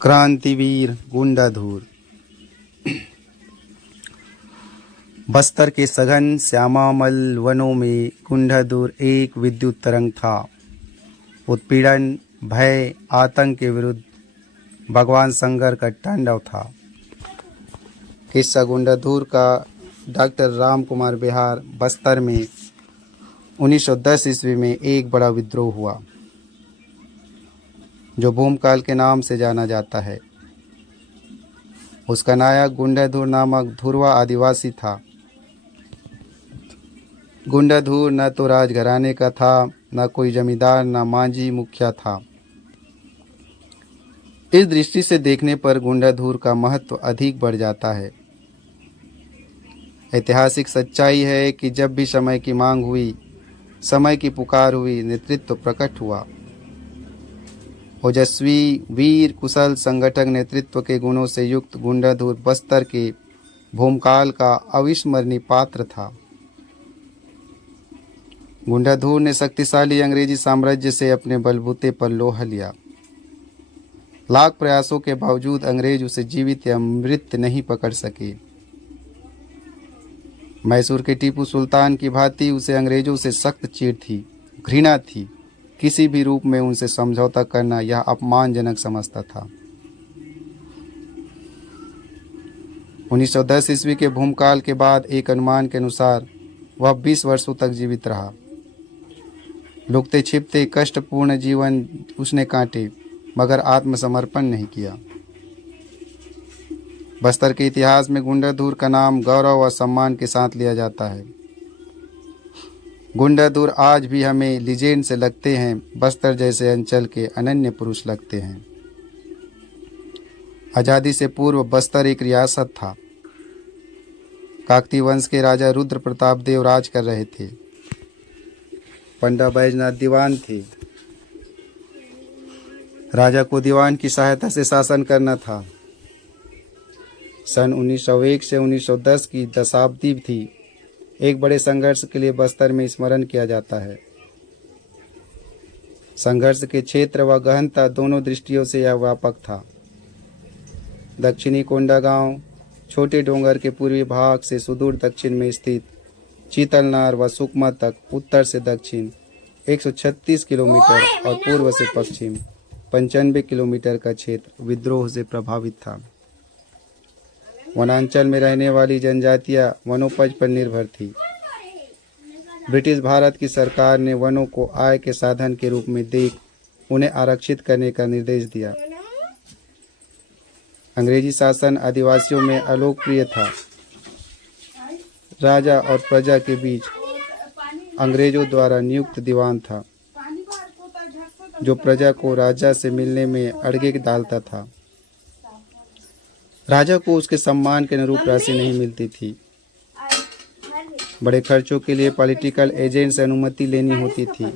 क्रांतिवीर गुंडाधुर। बस्तर के सघन श्यामामल वनों में गुंडाधुर एक विद्युत तरंग था। उत्पीड़न, भय, आतंक के विरुद्ध भगवान शंकर का तांडव था। किस्सा गुंडाधुर का डॉक्टर राम कुमार बिहार बस्तर में 1910 ईस्वी में एक बड़ा विद्रोह हुआ जो भूमकाल के नाम से जाना जाता है। उसका नायक गुंडाधुर नामक धुरवा आदिवासी था। गुंडाधुर न तो राजघराने का था, न कोई जमींदार, न मांझी मुखिया था। इस दृष्टि से देखने पर गुंडाधुर का महत्व अधिक बढ़ जाता है। ऐतिहासिक सच्चाई है कि जब भी समय की मांग हुई, समय की पुकार हुई, नेतृत्व प्रकट हुआ। ओजस्वी, वीर, कुशल संगठक नेतृत्व के गुणों से युक्त गुंडाधुर बस्तर के भूमकाल का अविस्मरणीय पात्र था। गुंडाधुर ने शक्तिशाली अंग्रेजी साम्राज्य से अपने बलबूते पर लोहा लिया। लाख प्रयासों के बावजूद अंग्रेज उसे जीवित या मृत नहीं पकड़ सके। मैसूर के टीपू सुल्तान की भांति उसे अंग्रेजों से सख्त चिढ़ थी, घृणा थी। किसी भी रूप में उनसे समझौता करना यह अपमानजनक समझता था। 1910 ईस्वी के भूमकाल के बाद एक अनुमान के अनुसार वह 20 वर्षों तक जीवित रहा। लुकते छिपते कष्टपूर्ण जीवन उसने काटे, मगर आत्मसमर्पण नहीं किया। बस्तर के इतिहास में गुंडाधुर का नाम गौरव और सम्मान के साथ लिया जाता है। गुंडाधुर आज भी हमें लीजेंड से लगते हैं, बस्तर जैसे अंचल के अनन्य पुरुष लगते हैं। आज़ादी से पूर्व बस्तर एक रियासत था। काकतीय वंश के राजा रुद्र प्रताप देव राज कर रहे थे। पंडा बैजनाथ दीवान थे। राजा को दीवान की सहायता से शासन करना था। सन 1901 से 1910 की दशाब्दी थी। एक बड़े संघर्ष के लिए बस्तर में स्मरण किया जाता है। संघर्ष के क्षेत्र व गहनता दोनों दृष्टियों से यह व्यापक था। दक्षिणी कोंडागांव छोटे डोंगर के पूर्वी भाग से सुदूर दक्षिण में स्थित चीतलनार व सुकमा तक उत्तर से दक्षिण 136 किलोमीटर और पूर्व से पश्चिम 95 किलोमीटर का क्षेत्र विद्रोह से प्रभावित था। वनांचल में रहने वाली जनजातियां वनोपज पर निर्भर थी। ब्रिटिश भारत की सरकार ने वनों को आय के साधन के रूप में देख उन्हें आरक्षित करने का निर्देश दिया। अंग्रेजी शासन आदिवासियों में अलोकप्रिय था। राजा और प्रजा के बीच अंग्रेजों द्वारा नियुक्त दीवान था, जो प्रजा को राजा से मिलने में अड़ंगे डालता था। राजा को उसके सम्मान के अनुरूप राशि नहीं मिलती थी। बड़े खर्चों के लिए पॉलिटिकल एजेंट से अनुमति लेनी होती थी।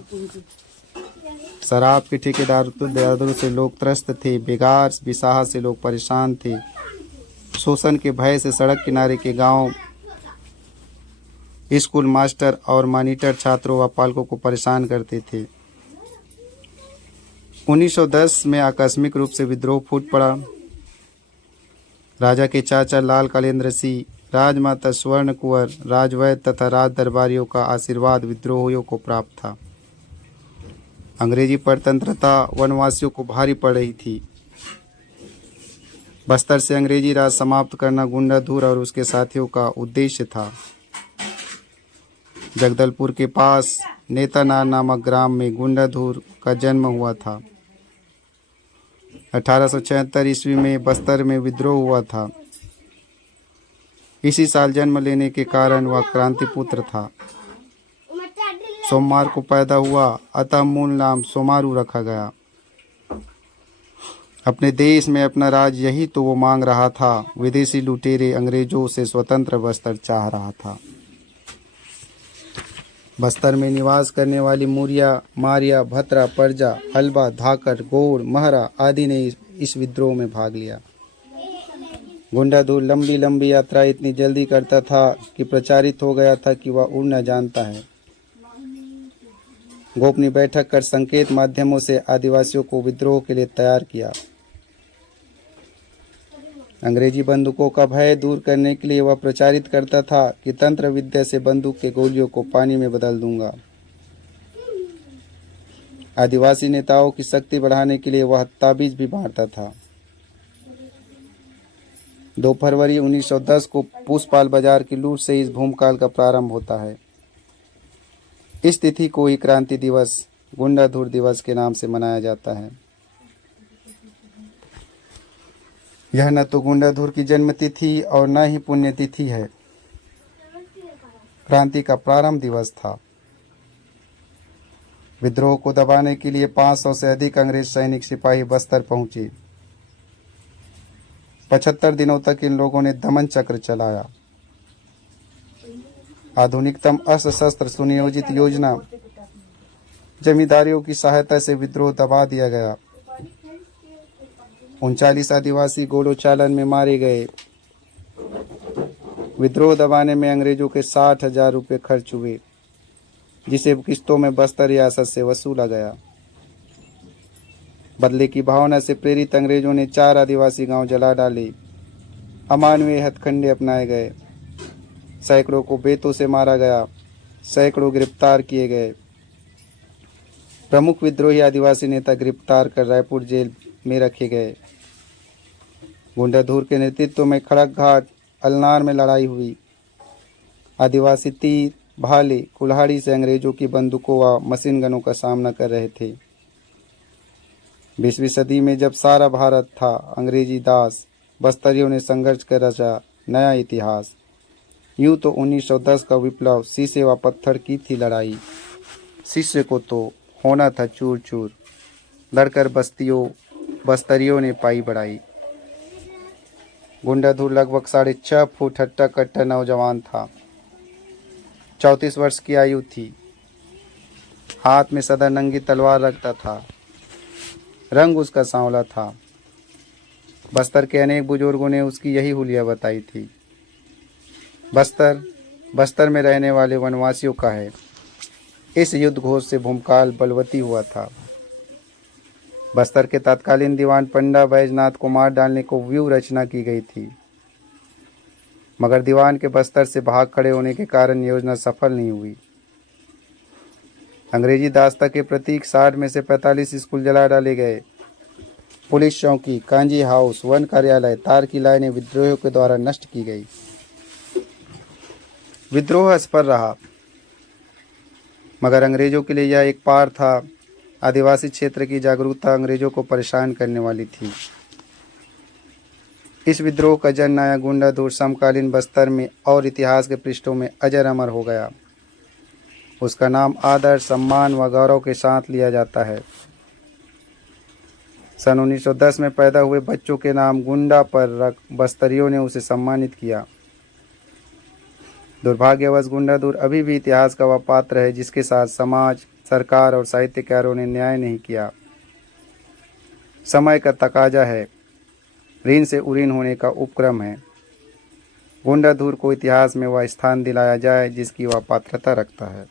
शराब के ठेकेदारों से लोग त्रस्त थे। बेगार बिसाह से लोग परेशान थे। शोषण के भय से सड़क किनारे के गांव स्कूल मास्टर और मॉनिटर छात्रों व पालकों को परेशान करते थे। 1910 में आकस्मिक रूप से विद्रोह फूट पड़ा। राजा के चाचा लाल कलेंद्र सिंह, राजमाता स्वर्ण कुंवर, राजवैद्य तथा राज दरबारियों का आशीर्वाद विद्रोहियों को प्राप्त था। अंग्रेजी परतंत्रता वनवासियों को भारी पड़ रही थी। बस्तर से अंग्रेजी राज समाप्त करना गुंडाधुर और उसके साथियों का उद्देश्य था। जगदलपुर के पास नेतानार नामक ग्राम में गुंडाधुर का जन्म हुआ था। 1876 ईस्वी में बस्तर में विद्रोह हुआ था। इसी साल जन्म लेने के कारण वह क्रांति पुत्र था। सोमवार को पैदा हुआ, अतः मूल नाम सोमारू रखा गया। अपने देश में अपना राज यही तो वो मांग रहा था। विदेशी लुटेरे अंग्रेजों से स्वतंत्र बस्तर चाह रहा था। बस्तर में निवास करने वाली मुरिया, मारिया, भत्रा, परजा, हलबा, धाकर, गोड़, महरा आदि ने इस विद्रोह में भाग लिया। गुंडाधुर लंबी लंबी यात्रा इतनी जल्दी करता था कि प्रचारित हो गया था कि वह उड़ना जानता है। गोपनीय बैठक कर संकेत माध्यमों से आदिवासियों को विद्रोह के लिए तैयार किया। अंग्रेजी बंदूकों का भय दूर करने के लिए वह प्रचारित करता था कि तंत्र विद्या से बंदूक के गोलियों को पानी में बदल दूंगा। आदिवासी नेताओं की शक्ति बढ़ाने के लिए वह ताबीज भी बांटता था। 2 फरवरी 1910 को पूसपाल बाजार की लूट से इस भूमकाल का प्रारंभ होता है। इस तिथि को ही क्रांति दिवस, गुंडाधुर दिवस के नाम से मनाया जाता है। यह न तो गुंडाधुर की जन्म तिथि और न ही पुण्यतिथि है, क्रांति का प्रारंभ दिवस था। विद्रोह को दबाने के लिए 500 से अधिक अंग्रेज सैनिक सिपाही बस्तर पहुंचे। 75 दिनों तक इन लोगों ने दमन चक्र चलाया। आधुनिकतम अस्त्र शस्त्र सुनियोजित योजना, जमींदारियों की सहायता से विद्रोह दबा दिया गया। 39 आदिवासी गोलोचालन में मारे गए। विद्रोह दबाने में अंग्रेजों के 60,000 रुपये खर्च हुए, जिसे किस्तों में बस्तर रियासत से वसूला गया। बदले की भावना से प्रेरित अंग्रेजों ने 4 आदिवासी गांव जला डाले। अमानवीय हथकंडे अपनाए गए। सैकड़ों को बेतों से मारा गया। सैकड़ों गिरफ्तार किए गए। प्रमुख विद्रोही आदिवासी नेता गिरफ्तार कर रायपुर जेल में रखे गए। गुंडाधुर के नेतृत्व में खड़कघाट, अलनार में लड़ाई हुई। आदिवासी तीर, भाले, कुल्हाड़ी से अंग्रेजों की बंदूकों व मशीन गनों का सामना कर रहे थे। 20वीं सदी में जब सारा भारत था अंग्रेजी दास, बस्तरियों ने संघर्ष कर रचा नया इतिहास। यूं तो 1910 का विप्लव शीशे व पत्थर की थी लड़ाई। शीशे को तो होना था चूर चूर, लड़कर बस्तरियों ने पाई बढ़ाई। गुंडाधुर लगभग 6.5 फुट हट्टा कट्टा नौजवान था। 34 वर्ष की आयु थी। हाथ में सदा नंगी तलवार रखता था। रंग उसका सांवला था। बस्तर के अनेक बुजुर्गों ने उसकी यही हुलिया बताई थी। बस्तर में रहने वाले वनवासियों का है। इस युद्ध घोष से भूमकाल बलवती हुआ था। बस्तर के तत्कालीन दीवान पंडा बैजनाथ को मार डालने को व्यूह रचना की गई थी, मगर दीवान के बस्तर से भाग खड़े होने के कारण योजना सफल नहीं हुई। अंग्रेजी दासता के प्रतीक 60 में से 45 स्कूल जला डाले गए। पुलिस चौकी, कांजी हाउस, वन कार्यालय, तार की लाइनें विद्रोहियों के द्वारा नष्ट की गई। विद्रोह असफल रहा, मगर अंग्रेजों के लिए यह एक पार था। आदिवासी क्षेत्र की जागरूकता अंग्रेजों को परेशान करने वाली थी। इस विद्रोह का जननायक गुंडाधुर समकालीन बस्तर में और इतिहास के पृष्ठों में अजर अमर हो गया। उसका नाम आदर, सम्मान व गौरव के साथ लिया जाता है। सन 1910 में पैदा हुए बच्चों के नाम गुंडा पर रख बस्तरियों ने उसे सम्मानित किया। दुर्भाग्यवश गुंडाधुर अभी भी इतिहास का वह पात्र है जिसके साथ समाज, सरकार और साहित्यकारों ने न्याय नहीं किया। समय का तकाजा है, ऋण से उऋण होने का उपक्रम है। गुंडाधुर को इतिहास में वह स्थान दिलाया जाए जिसकी वह पात्रता रखता है।